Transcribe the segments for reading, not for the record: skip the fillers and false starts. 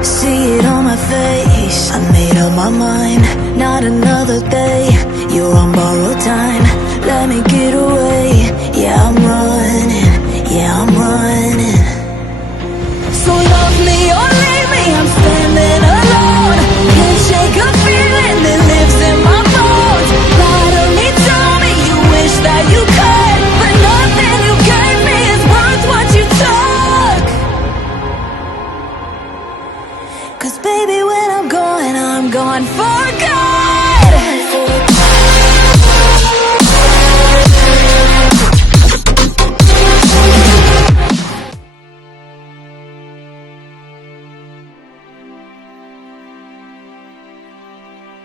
See it on my face, I made up my mind. Not another day, you're on borrowed time. Let me get away, yeah I'm running, yeah I'm running. So love me or leave me, I'm standing alone. Can't shake a feeling that lives in my bones. Lie to me, tell me you wish that you could, but nothing you gave me is worth what you took. 'Cause baby when I'm gone for good.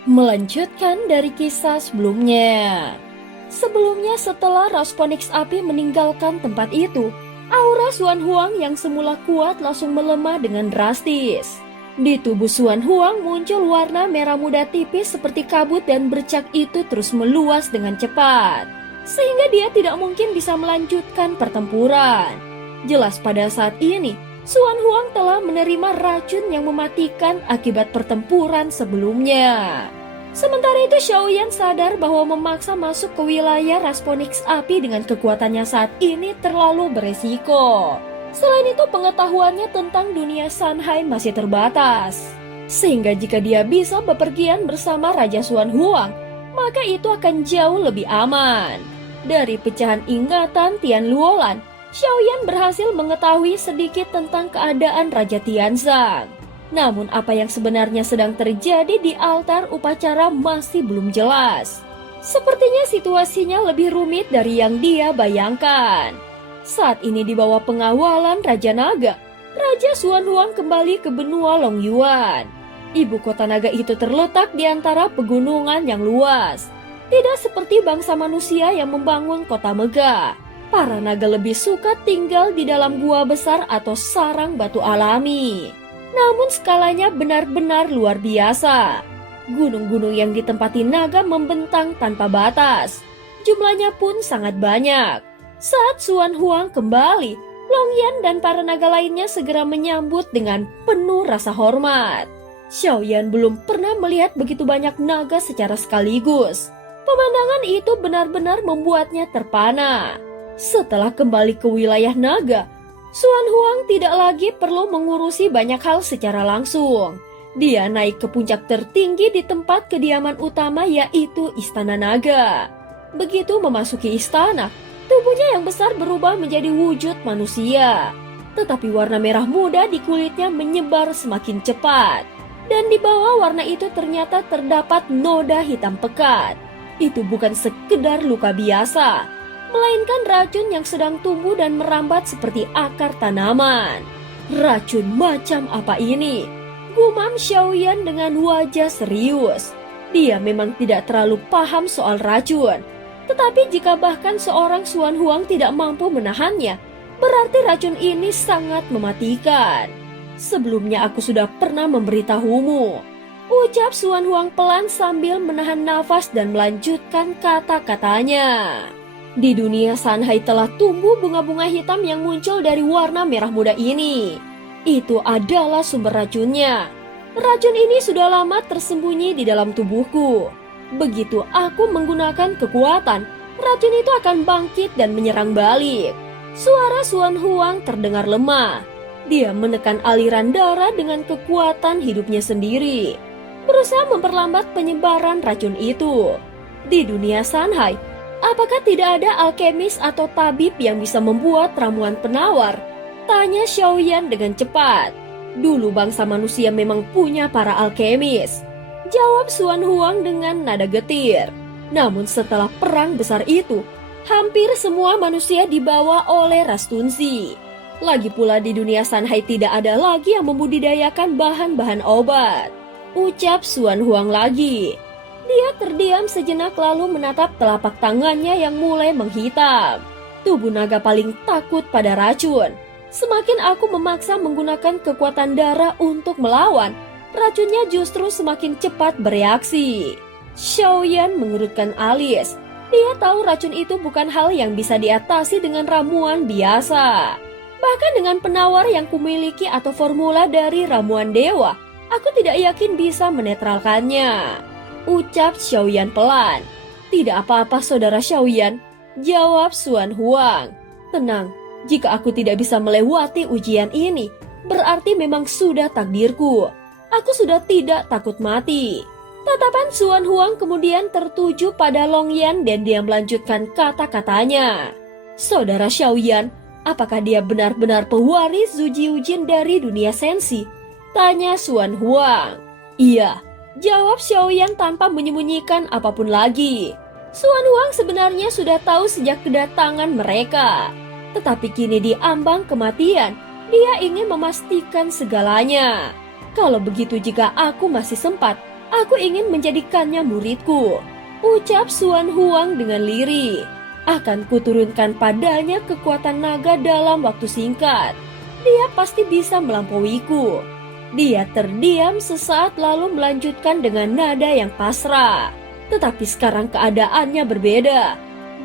Melanjutkan dari kisah sebelumnya. Sebelumnya setelah Rasponix api meninggalkan tempat itu, aura Xuan Huang yang semula kuat langsung melemah dengan drastis. Di tubuh Xuan Huang muncul warna merah muda tipis seperti kabut dan bercak itu terus meluas dengan cepat. Sehingga dia tidak mungkin bisa melanjutkan pertempuran. Jelas pada saat ini, Xuan Huang telah menerima racun yang mematikan akibat pertempuran sebelumnya. Sementara itu Xiaoyan sadar bahwa memaksa masuk ke wilayah Rasponix api dengan kekuatannya saat ini terlalu beresiko. Selain itu pengetahuannya tentang dunia Sanhai masih terbatas. Sehingga jika dia bisa bepergian bersama Raja Xuan Huang, maka itu akan jauh lebih aman. Dari pecahan ingatan Tian Luolan, Xiaoyan berhasil mengetahui sedikit tentang keadaan Raja Tianzang. Namun apa yang sebenarnya sedang terjadi di altar upacara masih belum jelas. Sepertinya situasinya lebih rumit dari yang dia bayangkan. Saat ini di bawah pengawalan Raja Naga, Raja Xuan Huang kembali ke benua Longyuan. Ibu kota naga itu terletak di antara pegunungan yang luas. Tidak seperti bangsa manusia yang membangun kota megah. Para naga lebih suka tinggal di dalam gua besar atau sarang batu alami. Namun skalanya benar-benar luar biasa. Gunung-gunung yang ditempati naga membentang tanpa batas. Jumlahnya pun sangat banyak. Saat Xuan Huang kembali, Longyan dan para naga lainnya segera menyambut dengan penuh rasa hormat. Xiaoyan belum pernah melihat begitu banyak naga secara sekaligus. Pemandangan itu benar-benar membuatnya terpana. Setelah kembali ke wilayah naga, Xuan Huang tidak lagi perlu mengurusi banyak hal secara langsung. Dia naik ke puncak tertinggi di tempat kediaman utama yaitu Istana Naga. Begitu memasuki istana, tubuhnya yang besar berubah menjadi wujud manusia. Tetapi warna merah muda di kulitnya menyebar semakin cepat. Dan di bawah warna itu ternyata terdapat noda hitam pekat. Itu bukan sekedar luka biasa, melainkan racun yang sedang tumbuh dan merambat seperti akar tanaman. Racun macam apa ini? Gumam Xiaoyan dengan wajah serius. Dia memang tidak terlalu paham soal racun. Tetapi jika bahkan seorang Xuan Huang tidak mampu menahannya, berarti racun ini sangat mematikan. Sebelumnya aku sudah pernah memberitahumu, ucap Xuan Huang pelan sambil menahan nafas dan melanjutkan kata-katanya. Di dunia Sanhai telah tumbuh bunga-bunga hitam yang muncul dari warna merah muda ini. Itu adalah sumber racunnya. Racun ini sudah lama tersembunyi di dalam tubuhku. Begitu aku menggunakan kekuatan, racun itu akan bangkit dan menyerang balik. Suara Xuan Huang terdengar lemah. Dia menekan aliran darah dengan kekuatan hidupnya sendiri, berusaha memperlambat penyebaran racun itu. Di dunia Sanhai, apakah tidak ada alkemis atau tabib yang bisa membuat ramuan penawar? Tanya Xiaoyan dengan cepat. Dulu bangsa manusia memang punya para alkemis, jawab Xuan Huang dengan nada getir. Namun setelah perang besar itu, hampir semua manusia dibawa oleh Rastunzi. Lagi pula di dunia Sanhai tidak ada lagi yang membudidayakan bahan-bahan obat, ucap Xuan Huang lagi. Dia terdiam sejenak lalu menatap telapak tangannya yang mulai menghitam. Tubuh naga paling takut pada racun. Semakin aku memaksa menggunakan kekuatan darah untuk melawan, racunnya justru semakin cepat bereaksi. Xiaoyan mengerutkan alis. Dia tahu racun itu bukan hal yang bisa diatasi dengan ramuan biasa. Bahkan dengan penawar yang kumiliki atau formula dari ramuan dewa, aku tidak yakin bisa menetralkannya. Ucap Xiaoyan pelan. Tidak apa-apa saudara Xiaoyan, jawab Xuan Huang. Tenang, jika aku tidak bisa melewati ujian ini, berarti memang sudah takdirku. Aku sudah tidak takut mati. Tatapan Xuan Huang kemudian tertuju pada Long Yan dan dia melanjutkan kata-katanya. Saudara Xiaoyan, apakah dia benar-benar pewaris Zhu Jiujin dari dunia sensi? Tanya Xuan Huang. Iya, jawab Xiaoyan tanpa menyembunyikan apapun lagi. Xuan Huang sebenarnya sudah tahu sejak kedatangan mereka. Tetapi kini di ambang kematian, dia ingin memastikan segalanya. Kalau begitu jika aku masih sempat, aku ingin menjadikannya muridku. Ucap Xuan Huang dengan lirih. Akan kuturunkan padanya kekuatan naga dalam waktu singkat. Dia pasti bisa melampauiku. Dia terdiam sesaat lalu melanjutkan dengan nada yang pasrah. Tetapi sekarang keadaannya berbeda.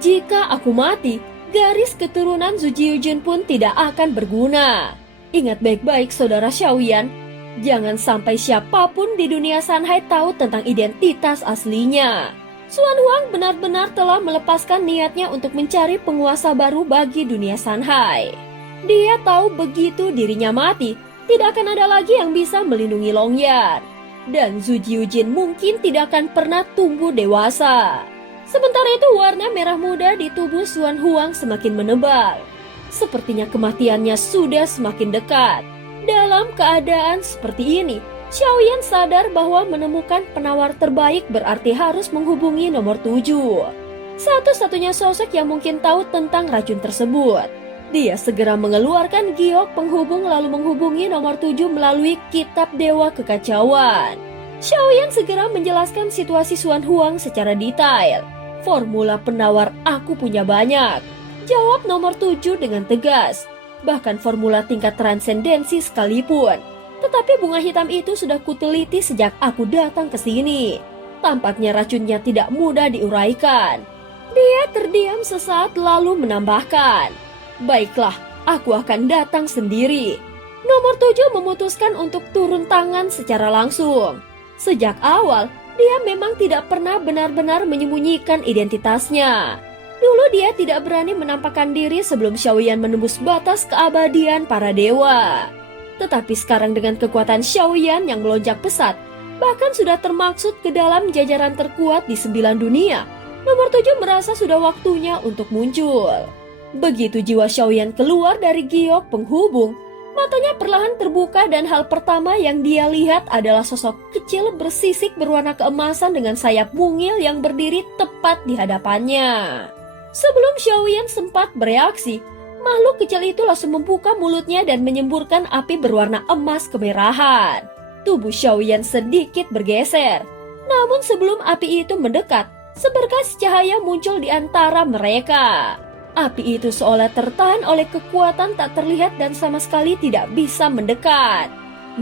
Jika aku mati, garis keturunan Zhu Jiujin pun tidak akan berguna. Ingat baik-baik saudara Xiaoyan, jangan sampai siapapun di dunia Sanhai tahu tentang identitas aslinya. Xuan Huang benar-benar telah melepaskan niatnya untuk mencari penguasa baru bagi dunia Sanhai. Dia tahu begitu dirinya mati, tidak akan ada lagi yang bisa melindungi Long Yan. Dan Zhu Jiujin mungkin tidak akan pernah tumbuh dewasa. Sementara itu warna merah muda di tubuh Xuan Huang semakin menebal. Sepertinya kematiannya sudah semakin dekat. Dalam keadaan seperti ini, Xiaoyan sadar bahwa menemukan penawar terbaik berarti harus menghubungi nomor 7. Satu-satunya sosok yang mungkin tahu tentang racun tersebut. Dia segera mengeluarkan giok penghubung lalu menghubungi nomor 7 melalui kitab Dewa Kekacauan. Xiaoyan segera menjelaskan situasi Xuan Huang secara detail. Formula penawar aku punya banyak, jawab nomor 7 dengan tegas. Bahkan formula tingkat transendensi sekalipun. Tetapi bunga hitam itu sudah kuteliti sejak aku datang ke sini. Tampaknya racunnya tidak mudah diuraikan. Dia terdiam sesaat lalu menambahkan, baiklah, aku akan datang sendiri. Nomor 7 memutuskan untuk turun tangan secara langsung. Sejak awal, dia memang tidak pernah benar-benar menyembunyikan identitasnya. Dulu dia tidak berani menampakkan diri sebelum Xiaoyan menembus batas keabadian para dewa. Tetapi sekarang dengan kekuatan Xiaoyan yang melonjak pesat, bahkan sudah termaksud ke dalam jajaran terkuat di 9 dunia, nomor 7 merasa sudah waktunya untuk muncul. Begitu jiwa Xiaoyan keluar dari giok penghubung, matanya perlahan terbuka dan hal pertama yang dia lihat adalah sosok kecil bersisik berwarna keemasan dengan sayap mungil yang berdiri tepat di hadapannya. Sebelum Xiaoyan sempat bereaksi, makhluk kecil itu langsung membuka mulutnya dan menyemburkan api berwarna emas kemerahan. Tubuh Xiaoyan sedikit bergeser. Namun sebelum api itu mendekat, seberkas cahaya muncul di antara mereka. Api itu seolah tertahan oleh kekuatan tak terlihat dan sama sekali tidak bisa mendekat.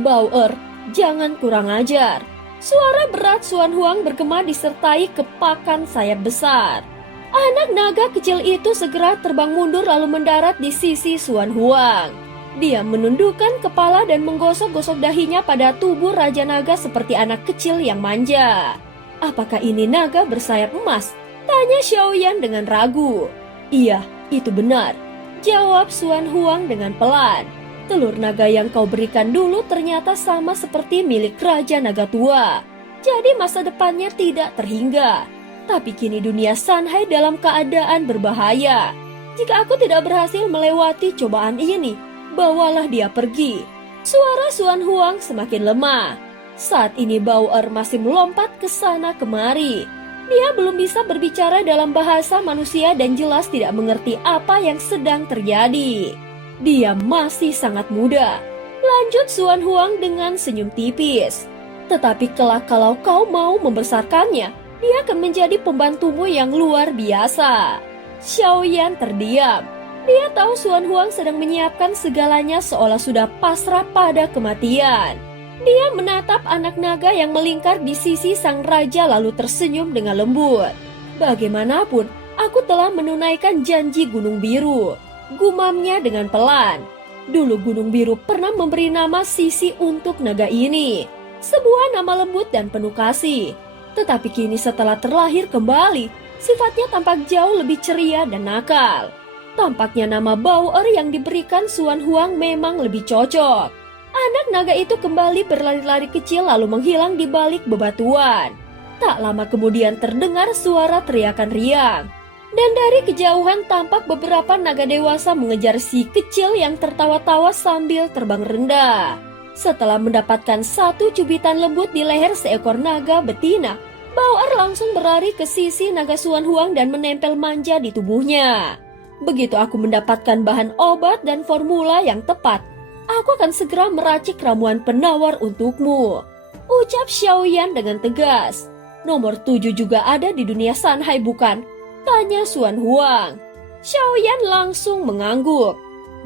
Bauer, jangan kurang ajar. Suara berat Xuan Huang bergema disertai kepakan sayap besar. Anak naga kecil itu segera terbang mundur lalu mendarat di sisi Xuan Huang. Dia menundukkan kepala dan menggosok-gosok dahinya pada tubuh Raja Naga seperti anak kecil yang manja. Apakah ini naga bersayap emas? Tanya Xiaoyan dengan ragu. Iya, itu benar, jawab Xuan Huang dengan pelan. Telur naga yang kau berikan dulu ternyata sama seperti milik Raja Naga Tua. Jadi masa depannya tidak terhingga. Tapi kini dunia Sanhai dalam keadaan berbahaya. Jika aku tidak berhasil melewati cobaan ini, bawalah dia pergi. Suara Xuan Huang semakin lemah. Saat ini Bauer masih melompat ke sana kemari. Dia belum bisa berbicara dalam bahasa manusia dan jelas tidak mengerti apa yang sedang terjadi. Dia masih sangat muda. Lanjut Xuan Huang dengan senyum tipis. Tetapi kelak kalau kau mau membesarkannya, dia akan menjadi pembantumu yang luar biasa. Xiaoyan terdiam. Dia tahu Xuan Huang sedang menyiapkan segalanya seolah sudah pasrah pada kematian. Dia menatap anak naga yang melingkar di sisi sang raja lalu tersenyum dengan lembut. Bagaimanapun, aku telah menunaikan janji Gunung Biru. Gumamnya dengan pelan. Dulu Gunung Biru pernah memberi nama Sisi untuk naga ini, sebuah nama lembut dan penuh kasih. Tetapi kini setelah terlahir kembali, sifatnya tampak jauh lebih ceria dan nakal. Tampaknya nama Bauer yang diberikan Suan Huang memang lebih cocok. Anak naga itu kembali berlari-lari kecil lalu menghilang di balik bebatuan. Tak lama kemudian terdengar suara teriakan riang. Dan dari kejauhan tampak beberapa naga dewasa mengejar si kecil yang tertawa-tawa sambil terbang rendah. Setelah mendapatkan satu cubitan lembut di leher seekor naga betina, Bauer langsung berlari ke sisi naga Suan Huang dan menempel manja di tubuhnya. Begitu aku mendapatkan bahan obat dan formula yang tepat, aku akan segera meracik ramuan penawar untukmu, ucap Xiaoyan dengan tegas. Nomor 7 juga ada di dunia Sanhai bukan? Tanya Suan Huang. Xiaoyan langsung mengangguk.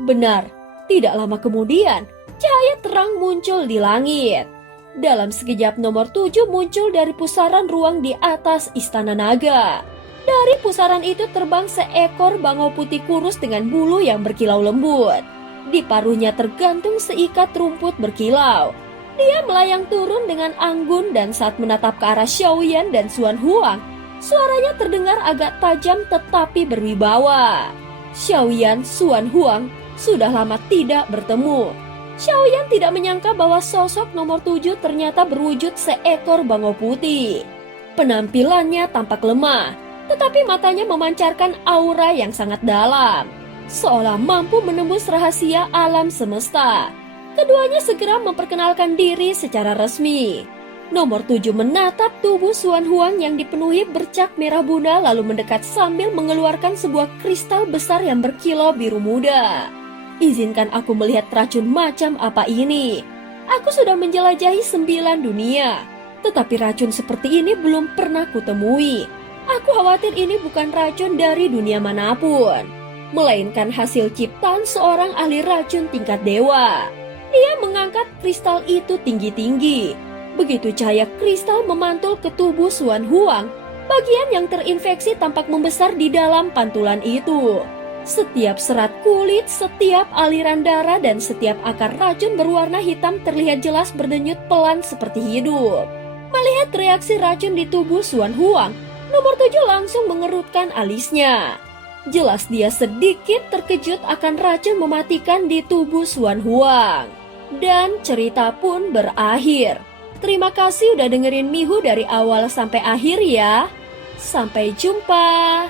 Benar, tidak lama kemudian, cahaya terang muncul di langit. Dalam sekejap nomor 7 muncul dari pusaran ruang di atas istana naga. Dari pusaran itu terbang seekor bangau putih kurus dengan bulu yang berkilau lembut. Di paruhnya tergantung seikat rumput berkilau. Dia melayang turun dengan anggun dan saat menatap ke arah Xiaoyan dan Suan Huang, suaranya terdengar agak tajam tetapi berwibawa. Xiaoyan, Suan Huang sudah lama tidak bertemu. Xiaoyan tidak menyangka bahwa sosok nomor 7 ternyata berwujud seekor bangau putih. Penampilannya tampak lemah, tetapi matanya memancarkan aura yang sangat dalam, seolah mampu menembus rahasia alam semesta. Keduanya segera memperkenalkan diri secara resmi. Nomor 7 menatap tubuh Suan Huang yang dipenuhi bercak merah bunda lalu mendekat sambil mengeluarkan sebuah kristal besar yang berkilau biru muda. Izinkan aku melihat racun macam apa ini. Aku sudah menjelajahi 9 dunia, tetapi racun seperti ini belum pernah kutemui. Aku khawatir ini bukan racun dari dunia manapun, melainkan hasil ciptaan seorang ahli racun tingkat dewa. Dia mengangkat kristal itu tinggi-tinggi. Begitu cahaya kristal memantul ke tubuh Suan Huang, bagian yang terinfeksi tampak membesar di dalam pantulan itu. Setiap serat kulit, setiap aliran darah, dan setiap akar racun berwarna hitam terlihat jelas berdenyut pelan seperti hidup. Melihat reaksi racun di tubuh Suan Huang, nomor 7 langsung mengerutkan alisnya. Jelas dia sedikit terkejut akan racun mematikan di tubuh Suan Huang. Dan cerita pun berakhir. Terima kasih udah dengerin Mihu dari awal sampai akhir ya. Sampai jumpa.